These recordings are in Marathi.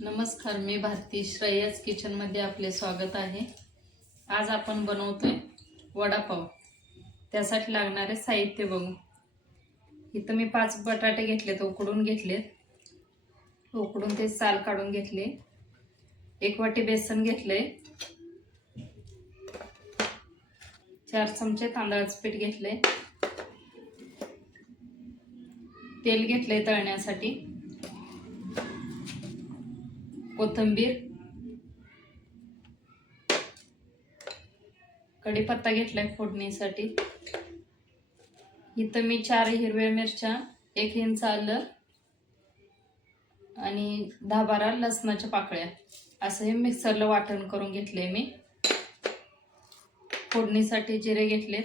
नमस्कार मी भारती श्रेयस किचनमध्ये आपले स्वागत आहे. आज आपण बनवतोय वडापाव. त्यासाठी लागणारे साहित्य बघू. इथं मी पाच बटाटे घेतलेत उकडून घेतलेत. उकडून ते साल काढून घेतले. एक वाटी बेसन घेतले चार चमचे तांदळाचं पीठ घेतले तेल घेतले तळण्यासाठी. कोथिंबीर. कढीपत्ता घेतलाय फोडणीसाठी. इथं मी चार हिरव्या मिरच्या एक इंच आलं आणि दहा बारा लसणाच्या पाकळ्या. असं हे मिक्सरला वाटण करून घेतले मी. फोडणीसाठी जिरे घेतले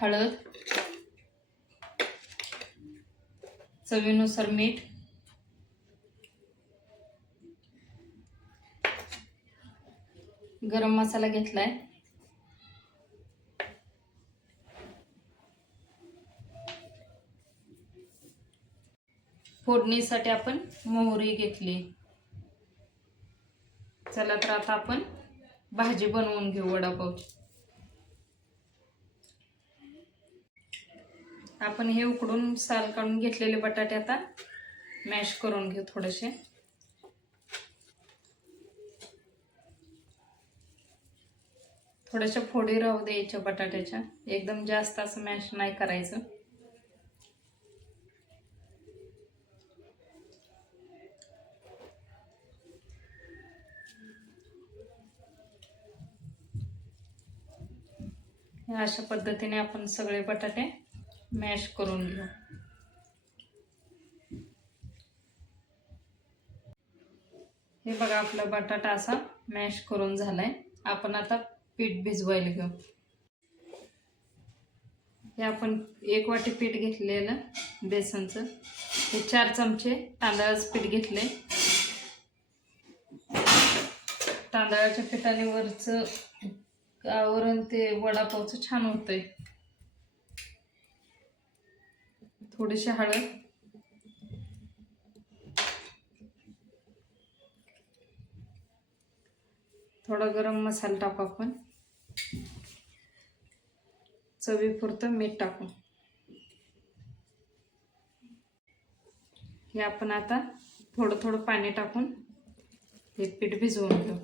हळद. चवीनुसार मीठ. गरम मसाला घेतलाय. फोडणीसाठी आपण मोहरी घेतली. चला तर आता आपण भाजी बनवून घेऊ वडापावची आपण हे उकडून साल काढून घेतलेले बटाटे आता मॅश करून घेऊ थोडेसे. थोड्याशा फोडी राहू द्यायच्या बटाट्याच्या. एकदम जास्त असं मॅश नाही करायचं. हे अशा पद्धतीने आपण सगळे बटाटे मॅश करून घेऊ. हे बघा आपला बटाटा असा मॅश करून झालाय. आपण आता पीठ भिजवायला घेऊ. हे आपण एक वाटी पीठ घेतलेलं बेसनचं. हे चार चमचे तांदळाचं पीठ घेतले तांदळाच्या पिठाने वरचं आवरण ते वडापावचं छान होतंय. थोडीशी हळद. थोडा गरम मसाला टाकू आपण. चवीपुरतं मीठ टाकू हे आपण आता थोडं थोडं पाणी टाकून हे पीठ भिजवून घेऊ.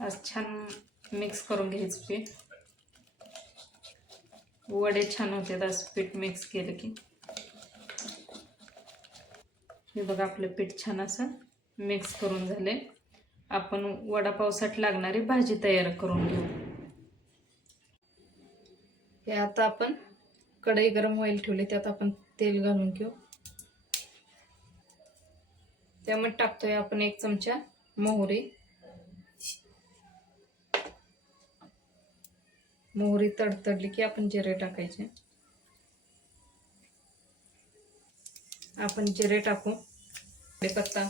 आज छान मिक्स करून घ्यायचं पीठ. वडे छान होते आज पीठ मिक्स केलं की. हे बघा आपलं पीठ छान असं मिक्स करून झाले आपण वडापावसाठी लागणारी भाजी तयार करून घेऊ. हे आता आपण कढई गरम व्हायला ठेवली त्यात आपण तेल घालून घेऊ. त्यामध्ये टाकतोय आपण एक चमचा मोहरी. मोहरी तडतडली की आपण जिरे टाकायचे. आपण जिरे टाकू. पत्ता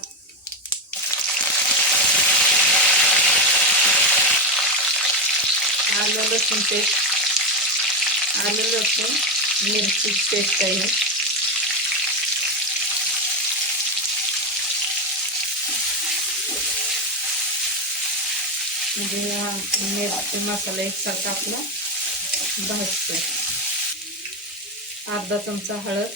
आलं लसूण पेस्ट आलं लसूण मिरची पेस्ट आहे म्हणजे हा मिरची मसाला एकसारखा आपला भाजतो अर्धा चमचा हळद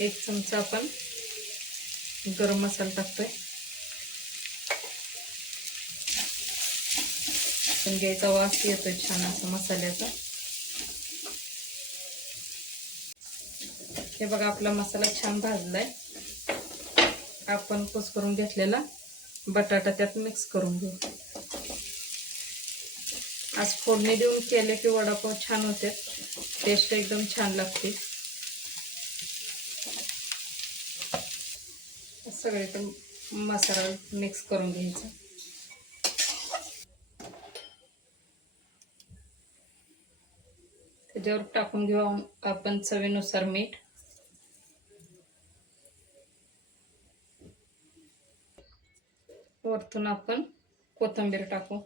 एक चमचा आपण गरम मसाला टाकतोय. पण घ्यायचा वास येतोय छान असा मसाल्याचा. हे बघा आपला मसाला छान भाजलाय. आपण कुस करून घेतलेला बटाटा त्यात मिक्स करून घेऊ. आज फोडणी देऊन केले की वडापाव छान होते. टेस्ट एकदम छान लागते. सगळे पण मसाला मिक्स करून घ्यायचा. त्याच्यावर टाकून घेऊ आपण चवीनुसार मीठ. वरतून आपण कोथंबीर टाकू.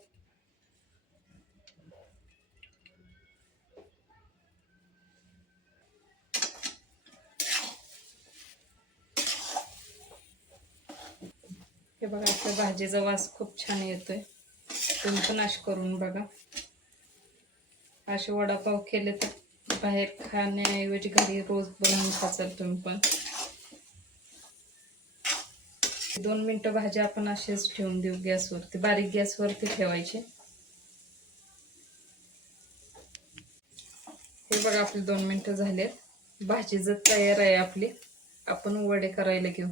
बघा आपल्या भाजीचा वास खूप छान येतोय. तुम्ही पण अशी करून बघा. असे वडापाव केले तर बाहेर खाण्याऐवजी घरी रोज बनवून खाचाल तुम्ही पण. दोन मिनटं भाजी आपण असेच ठेवून देऊ गॅसवरती. बारीक गॅसवरती ठेवायचे. हे बघा आपले दोन मिनटं झालेत. भाजी जर तयार आहे आपली. आपण वडे करायला घेऊ.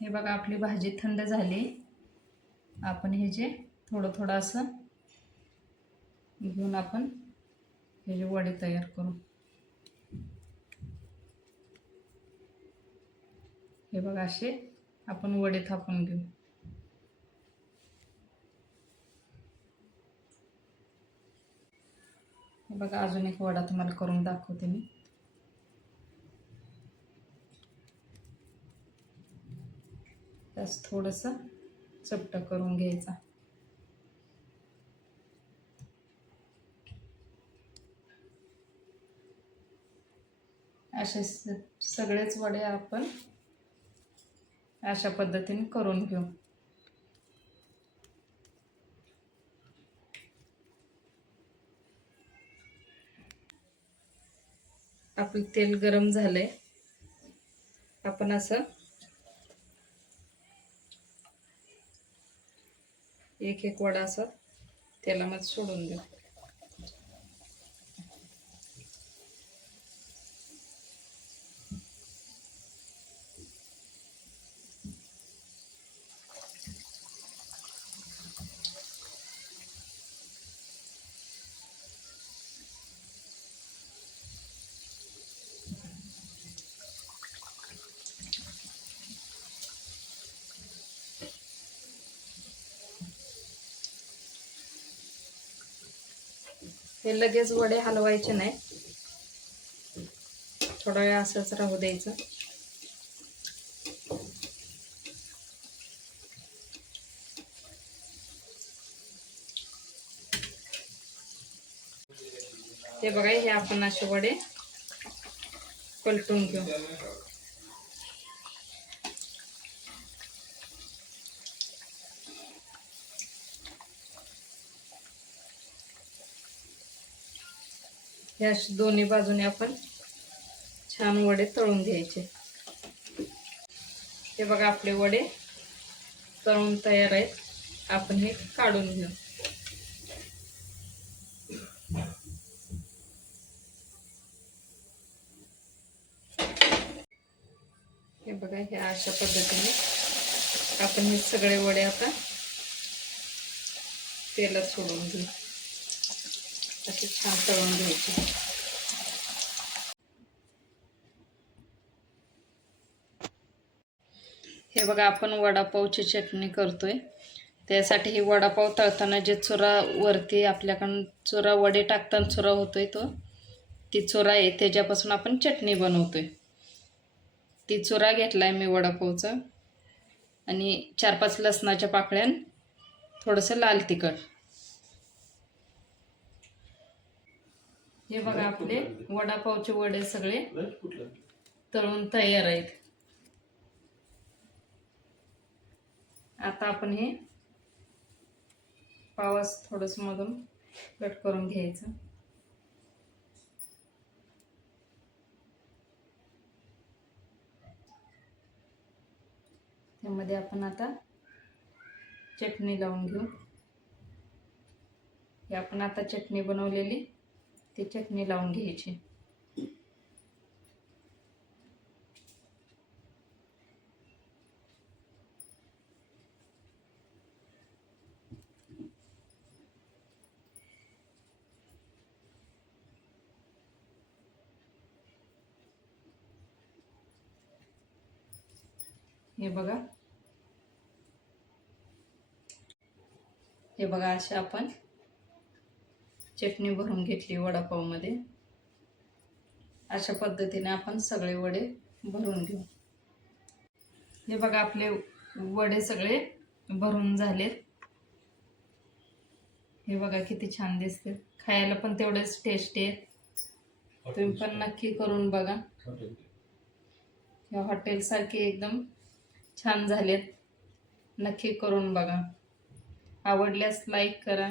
हे बघा आपली भाजी थंड झाली. आपण हे जे थोडं थोडं असं घेऊन आपण हे जे वडे तयार करू. हे बघा असे आपण वडे थापून घेऊ. हे बघा अजून एक वडा तुम्हाला करून दाखवते मी. त्यास थोडंसं चपटं करून घ्यायचा. असे सगळेच वडे आपण अशा पद्धतीने करून घेऊ. आपलं तेल गरम झालंय. आपण असं एक एक वडा असं तेलामध्ये सोडून देऊ. हे लगेच वडे हलवायचे नाही. थोडा वेळ असंच राहू द्यायचं. हे बघा हे आपण असे वडे पलटून घेऊ. ह्या दोन्ही बाजूने आपण छान वडे तळून घ्यायचे. हे बघा आपले वडे तळून तयार आहेत. आपण हे काढून घेऊ. हे बघा हे अशा पद्धतीने आपण हे सगळे वडे आता तेलात सोडून घेऊ असे छान तळून घ्यायचे. हे बघा आपण वडापावची चटणी करतोय. त्यासाठी ही वडापाव तळताना जे चुरा वरती आपल्याकडून चुरा वडे टाकताना चुरा होतोय तो ती चुरा आहे त्याच्यापासून आपण चटणी बनवतोय. ती चुरा घेतलाय मी वडापावचा. आणि चार पाच लसणाच्या पाकळ्यान थोडंसं लाल तिखट. हे बघा आपले वडापावचे वडे सगळे. तळून तयार आहेत. आता आपण हे पावास थोडस मधून कट करून घ्यायचं. त्यामध्ये आपण आता चटणी लावून घेऊ. हे आपण आता चटणी बनवलेली. ती चटणी लावून घ्यायची. हे बघा. हे बघा असे आपण चटणी भरून घेतली वडापावमध्ये. अशा पद्धतीने आपण सगळे वडे भरून घेऊ. हे बघा आपले वडे सगळे भरून झालेत. हे बघा किती छान दिसते. खायला पण तेवढेच टेस्टी आहेत. तुम्ही पण नक्की करून बघा. ह्या हॉटेलसारखे एकदम छान झालेत. नक्की करून बघा. आवडल्यास लाईक करा.